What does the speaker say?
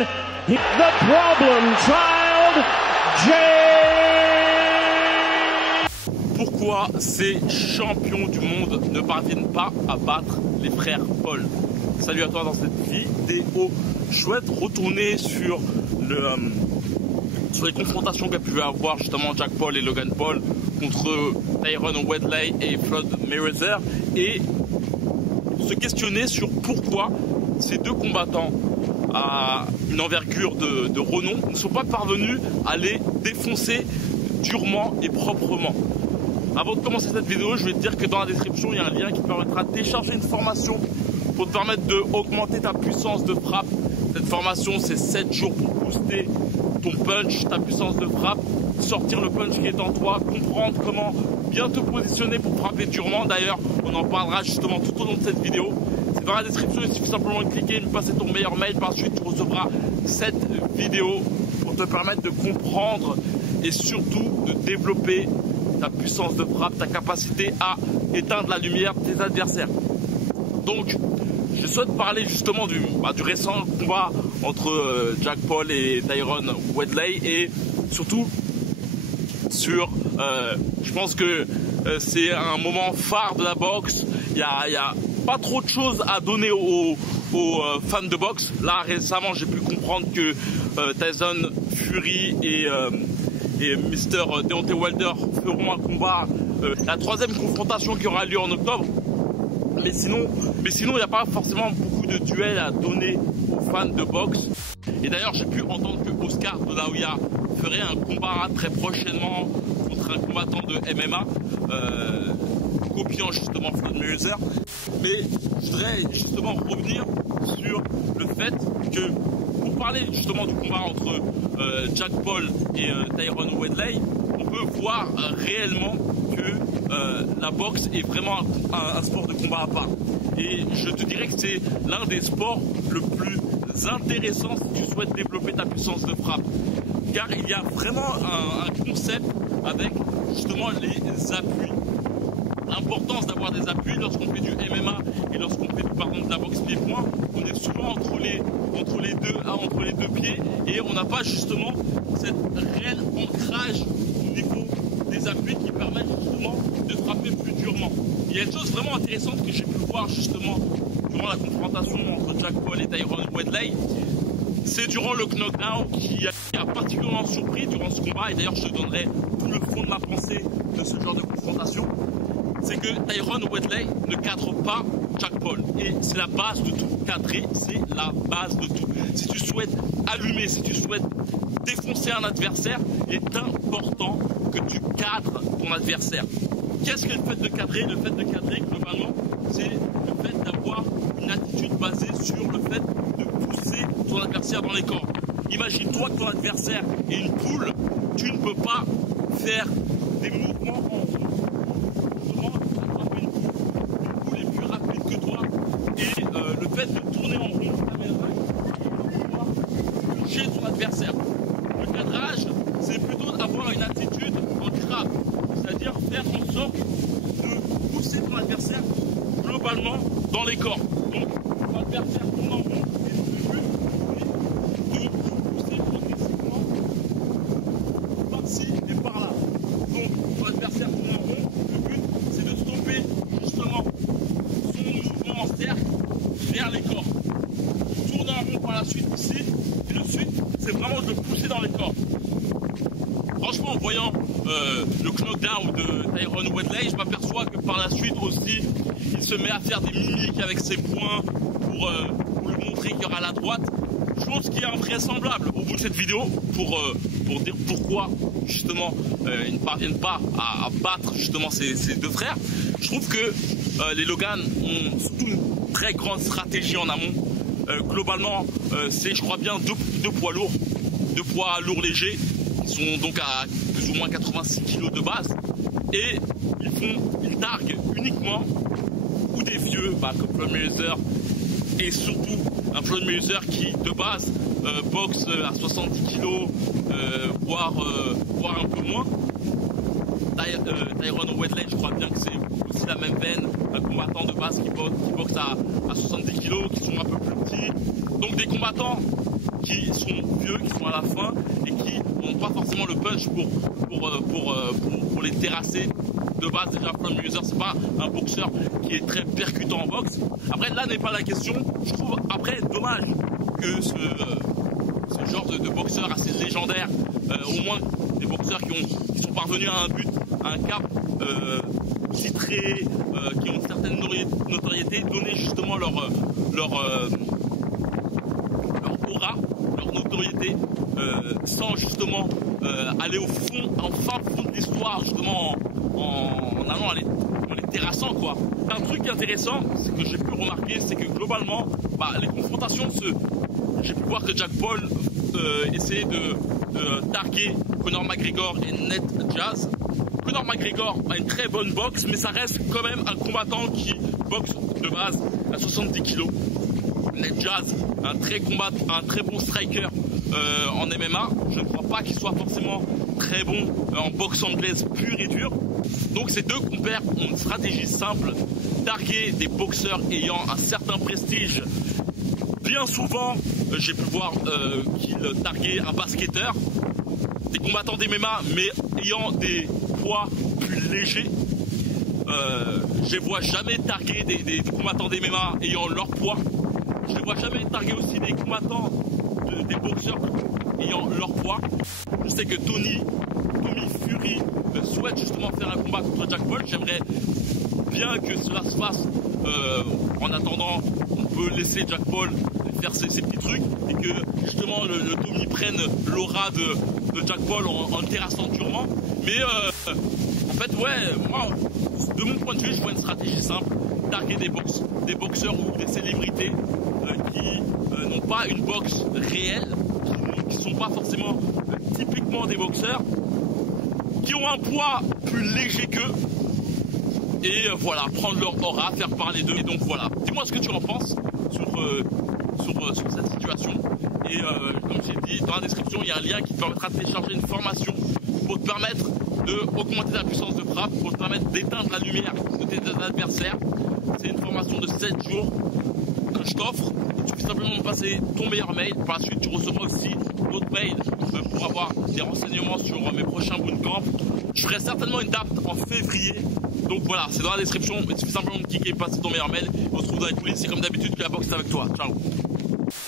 man, the problem child, Jay. Pourquoi ces champions du monde ne parviennent pas à battre les frères Paul? Salut à toi dans cette vidéo. Je souhaite retourner sur les confrontations qu'a pu avoir justement Jack Paul et Logan Paul contre Tyron Woodley et Floyd Mayweather et se questionner sur pourquoi ces deux combattants à une envergure de renom ne sont pas parvenus à les défoncer durement et proprement. Avant de commencer cette vidéo, je vais te dire que dans la description, il y a un lien qui te permettra de télécharger une formation pour te permettre d'augmenter ta puissance de frappe. Cette formation, c'est 7 jours pour booster ton punch, ta puissance de frappe, sortir le punch qui est en toi, comprendre comment bien te positionner pour frapper durement. D'ailleurs, on en parlera justement tout au long de cette vidéo. C'est dans la description, il suffit simplement de cliquer, de me passer ton meilleur mail. Par la suite, tu recevras cette vidéo pour te permettre de comprendre et surtout de développer ta puissance de frappe, ta capacité à éteindre la lumière de tes adversaires. Donc, je souhaite parler justement du récent combat entre Jack Paul et Tyron Woodley et surtout sur, je pense que c'est un moment phare de la boxe. Il y a pas trop de choses à donner aux fans de boxe. Là récemment, j'ai pu comprendre que Tyson Fury et Mr. Deontay Wilder feront un combat, la troisième confrontation qui aura lieu en octobre. Mais sinon, il n'y a pas forcément beaucoup de duels à donner aux fans de boxe. Et d'ailleurs, j'ai pu entendre que Oscar de la Hoya ferait un combat très prochainement contre un combattant de MMA, copiant justement Floyd Mayweather. Mais je voudrais justement revenir sur le fait que, pour parler justement du combat entre Jack Paul et Tyron Woodley, on peut voir réellement que la boxe est vraiment un sport de combat à part. Et je te dirais que c'est l'un des sports le plus intéressant si tu souhaites développer ta puissance de frappe. Car il y a vraiment un concept avec justement les appuis. L'importance d'avoir des appuis lorsqu'on fait du MMA et lorsqu'on fait par exemple de la boxe pied-point, on est souvent entre les deux pieds et on n'a pas justement cette réel ancrage au niveau des appuis qui permettent justement de frapper plus durement. Il y a une chose vraiment intéressante que j'ai pu voir justement durant la confrontation entre Jack Paul et Tyron Woodley, c'est durant le knockdown qui a particulièrement surpris durant ce combat, et d'ailleurs je te donnerai tout le fond de ma pensée de ce genre de confrontation. C'est que Tyron Woodley ne cadre pas Jack Paul. Et c'est la base de tout. Cadrer, c'est la base de tout. Si tu souhaites allumer, si tu souhaites défoncer un adversaire, il est important que tu cadres ton adversaire. Qu'est-ce que le fait de cadrer? Le fait de cadrer, globalement, c'est le fait d'avoir une attitude basée sur le fait de pousser ton adversaire dans les corps. Imagine-toi que ton adversaire est une poule, tu ne peux pas faire des mouvements en rond. Une poule est plus rapide que toi et le fait de tourner en rond ta caméra pour pouvoir toucher ton adversaire. Le cadrage, c'est plutôt d'avoir une attitude en crabe, c'est-à-dire faire en sorte de pousser ton adversaire globalement dans les corps. Donc, ton adversaire tourne en rond et le but est de pousser progressivement par-ci et par-là. Donc, ton adversaire tourne en rond, le but c'est de stopper justement son mouvement en cercle vers les corps. Tourner en rond par la suite ici, et le suite c'est vraiment de le pousser dans les corps. Franchement, en voyant le knockdown de Tyron Woodley, je m'aperçois que par la suite aussi, il se met à faire des mimiques avec ses poings pour lui montrer qu'il y aura la droite. Chose qui est invraisemblable au bout de cette vidéo pour dire pourquoi justement ils ne parviennent pas à battre justement ces deux frères. Je trouve que les Logan ont surtout une très grande stratégie en amont. Globalement, c'est je crois bien deux poids lourds légers. Ils sont donc à plus ou moins 86 kg de base et ils targuent uniquement ou des vieux comme Floyd Mayweather et surtout un Floyd Mayweather qui de base boxe à 70 kg voire un peu moins. Tyron Woodley, je crois bien que c'est aussi la même veine, un combattant de base qui boxe à 70 kg, qui sont un peu plus petits. Donc des combattants qui sont vieux, qui sont à la fin et qui n'ont pas forcément le punch pour les terrasser. De base, déjà, Floyd Mayweather, c'est pas un boxeur qui est très percutant en boxe. Après, là n'est pas la question. Je trouve après dommage que ce genre de boxeur assez légendaire, au moins des boxeurs qui sont parvenus à un but, à un cap titré, qui ont une certaine notoriété, donner justement leur aura, leur notoriété, sans justement aller au fond, en fin fond de l'histoire, justement en allant en les terrassant, quoi. Un truc intéressant, c'est que j'ai pu remarquer, c'est que globalement, les confrontations, j'ai pu voir que Jack Paul essayait de targuer Conor McGregor et Nate Diaz. Conor McGregor a une très bonne boxe, mais ça reste quand même un combattant qui boxe de base à 70 kg. Nate Diaz, un très bon striker en MMA. Je ne crois pas qu'il soit forcément très bon en boxe anglaise pure et dure. Donc ces deux compères ont une stratégie simple, targuer des boxeurs ayant un certain prestige. Bien souvent, j'ai pu voir qu'ils targuaient un basketteur, des combattants d'MMA, mais ayant des poids plus légers. Je ne vois jamais targuer des combattants d'MMA ayant leur poids. Je ne vois jamais targuer aussi des combattants, des boxeurs ayant leur poids. Je sais que Tommy Fury souhaite justement faire un combat contre Jack Paul. J'aimerais bien que cela se fasse. En attendant, on peut laisser Jack Paul faire ses petits trucs et que justement le Tommy prenne l'aura de Jack Paul en le terrassant durement. Mais en fait, ouais, moi, de mon point de vue, je vois une stratégie simple, targuer des boxeurs ou des célébrités qui n'ont pas une boxe réelle, qui ne sont pas forcément typiquement des boxeurs, qui ont un poids plus léger qu'eux. Et voilà, prendre leur aura, faire parler d'eux. Et donc voilà, dis-moi ce que tu en penses sur cette situation. Et comme j'ai dit, dans la description, il y a un lien qui te permettra de télécharger une formation pour te permettre d'augmenter ta puissance de frappe, pour te permettre d'éteindre la lumière de tes adversaires. C'est une formation de 7 jours que je t'offre. Il suffit simplement de passer ton meilleur mail. Par la suite, tu recevras aussi d'autres mails pour avoir des renseignements sur mes prochains bootcamps. Je ferai certainement une date en février. Donc voilà, c'est dans la description. Mais il suffit simplement de cliquer et passer ton meilleur mail. On se retrouve dans les coulisses. C'est comme d'habitude que la boxe est avec toi. Ciao.